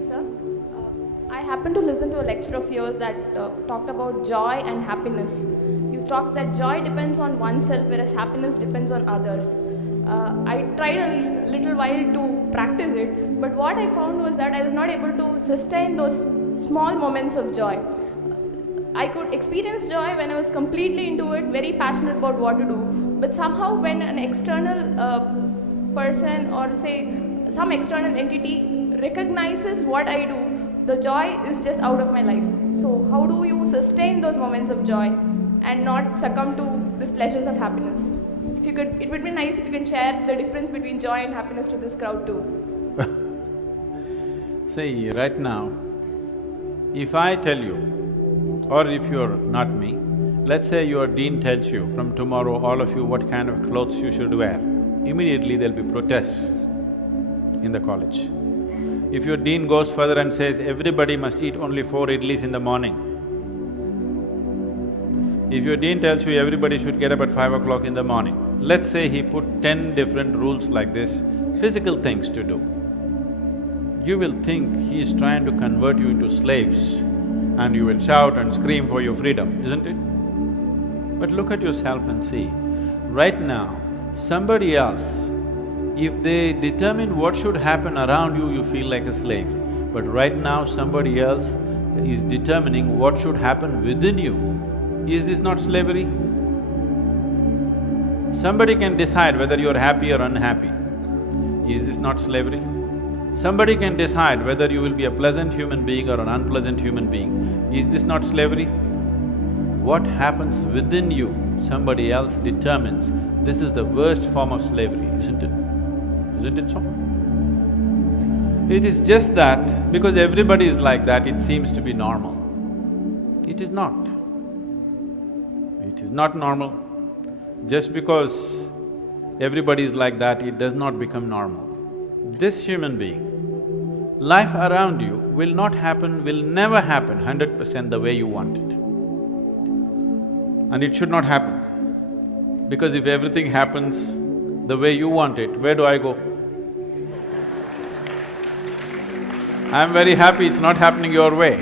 evening, sir. I happened to listen to a lecture of yours that talked about joy and happiness. You talked that joy depends on oneself, whereas happiness depends on others. I tried a little while to practice it, but what I found was that I was not able to sustain those small moments of joy. I could experience joy when I was completely into it, very passionate about what to do, but somehow when an external person or say some external entity recognizes what I do, the joy is just out of my life. So how do you sustain those moments of joy and not succumb to these pleasures of happiness? If you could, it would be nice if you can share the difference between joy and happiness to this crowd too. See, right now, if I tell you, or if you're not me, let's say your dean tells you, from tomorrow all of you what kind of clothes you should wear, immediately there'll be protests in the college. If your dean goes further and says, everybody must eat only 4 idlis in the morning, if your dean tells you everybody should get up at 5 o'clock in the morning, let's say he put 10 different rules like this, physical things to do, you will think he is trying to convert you into slaves and you will shout and scream for your freedom, isn't it? But look at yourself and see, right now, somebody else, if they determine what should happen around you, you feel like a slave. But right now, somebody else is determining what should happen within you. Is this not slavery? Somebody can decide whether you're happy or unhappy. Is this not slavery? Somebody can decide whether you will be a pleasant human being or an unpleasant human being. Is this not slavery? What happens within you, somebody else determines. This is the worst form of slavery, isn't it? Isn't it so? It is just that because everybody is like that, it seems to be normal. It is not. It is not normal. Just because everybody is like that, it does not become normal. This human being, life around you will not happen, will never happen 100% the way you want it. And it should not happen. Because if everything happens the way you want it, where do I go? I'm very happy it's not happening your way.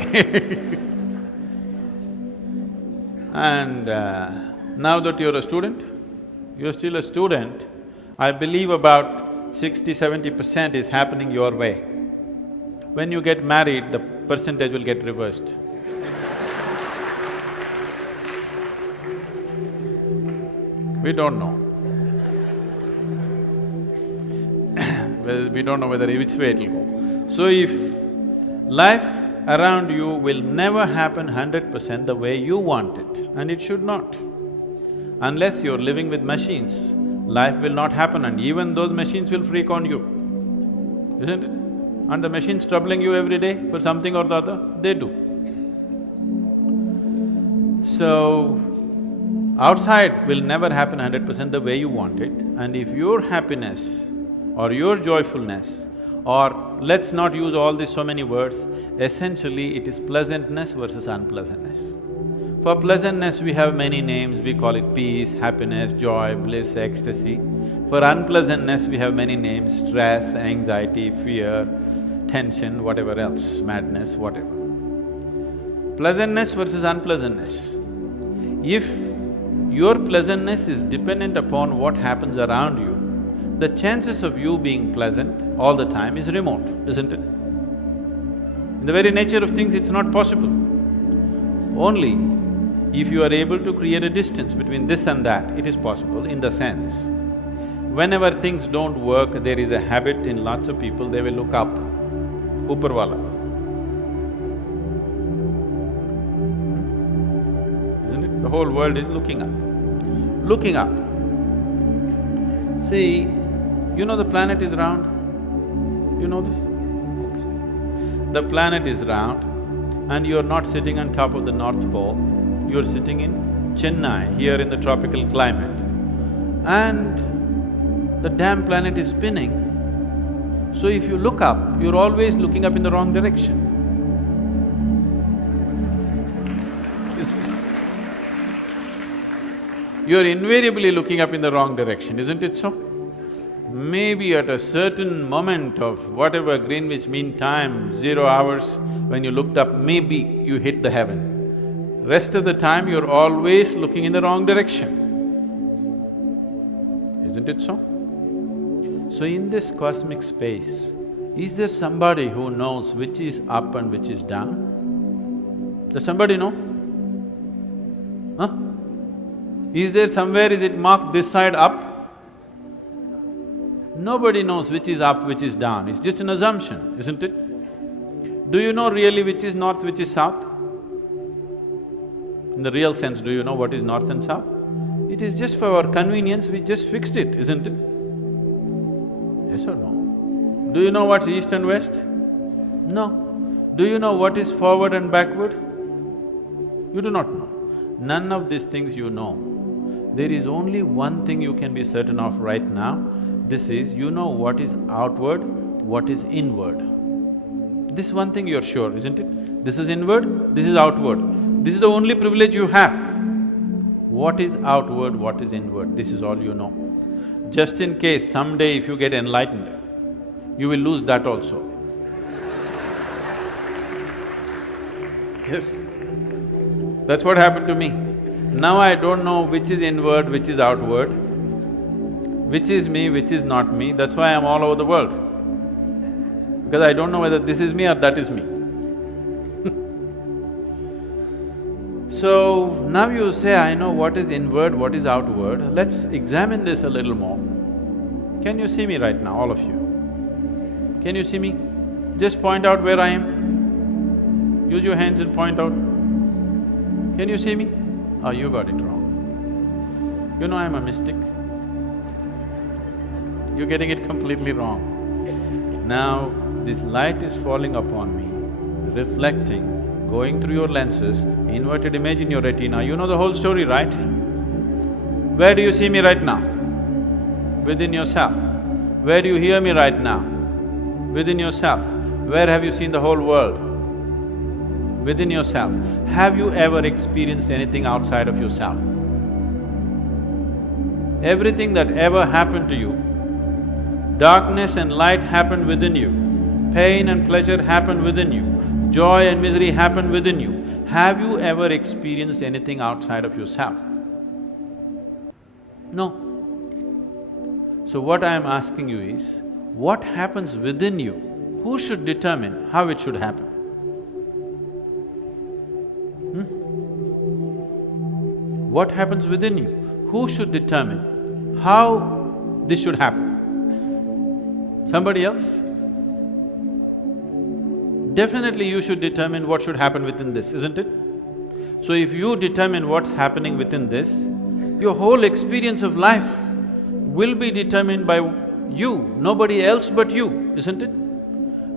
And now that you're a student, you're still a student, I believe about 60–70% is happening your way. When you get married, the percentage will get reversed. We don't know. We don't know whether which way it'll go. So if life around you will never happen 100% the way you want it, and it should not. Unless you're living with machines, life will not happen and even those machines will freak on you, isn't it? And the machines troubling you every day for something or the other, they do. So, outside will never happen 100% the way you want it, and if your happiness or your joyfulness, or let's not use all these so many words, essentially it is pleasantness versus unpleasantness. For pleasantness we have many names, we call it peace, happiness, joy, bliss, ecstasy. For unpleasantness we have many names, stress, anxiety, fear, tension, whatever else, madness, whatever. Pleasantness versus unpleasantness. If your pleasantness is dependent upon what happens around you, the chances of you being pleasant all the time is remote, isn't it? In the very nature of things, it's not possible. Only if you are able to create a distance between this and that, it is possible in the sense, whenever things don't work, there is a habit in lots of people, they will look up, Upar Isn't it? The whole world is looking up. Looking up. See, you know the planet is round? You know this? Okay. The planet is round and you're not sitting on top of the North Pole, you're sitting in Chennai, here in the tropical climate, and the damn planet is spinning. So if you look up, you're always looking up in the wrong direction. You're invariably looking up in the wrong direction, isn't it so? maybe at a certain moment of whatever Greenwich Mean Time, 0 hours, when you looked up, maybe you hit the heaven. Rest of the time, you're always looking in the wrong direction. Isn't it so? So in this cosmic space, is there somebody who knows which is up and which is down? Does somebody know? Huh? Is there somewhere, is it marked this side up? Nobody knows which is up, which is down, it's just an assumption, isn't it? Do you know really which is north, which is south? In the real sense, do you know what is north and south? It is just for our convenience, we just fixed it, isn't it? Yes or no? Do you know what's east and west? No. Do you know what is forward and backward? You do not know. None of these things you know. There is only one thing you can be certain of right now, this is, you know what is outward, what is inward. This one thing you're sure, isn't it? This is inward, this is outward. This is the only privilege you have. What is outward, what is inward, this is all you know. Just in case someday if you get enlightened, you will lose that also. Yes, that's what happened to me. Now I don't know which is inward, which is outward, which is me, which is not me, that's why I'm all over the world. Because I don't know whether this is me or that is me. So, now you say, I know what is inward, what is outward, let's examine this a little more. Can you see me right now, all of you? Can you see me? Just point out where I am. Use your hands and point out. Can you see me? Oh, you got it wrong. You know I'm a mystic. You're getting it completely wrong. Now, this light is falling upon me, reflecting, going through your lenses, inverted image in your retina, you know the whole story, right? Where do you see me right now? Within yourself. Where do you hear me right now? Within yourself. Where have you seen the whole world? Within yourself. Have you ever experienced anything outside of yourself? Everything that ever happened to you, darkness and light happened within you, pain and pleasure happened within you, joy and misery happened within you. Have you ever experienced anything outside of yourself? No. So what I am asking you is, what happens within you? Who should determine how it should happen? What happens within you? Who should determine how this should happen? Somebody else? Definitely you should determine what should happen within this, isn't it? So if you determine what's happening within this, your whole experience of life will be determined by you, nobody else but you, isn't it?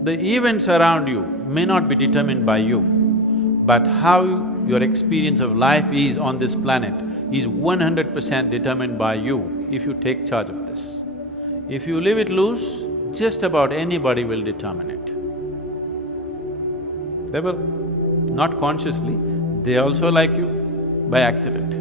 The events around you may not be determined by you, but how your experience of life is on this planet is 100% determined by you if you take charge of this. If you leave it loose, just about anybody will determine it. They will, not consciously, they also like you by accident.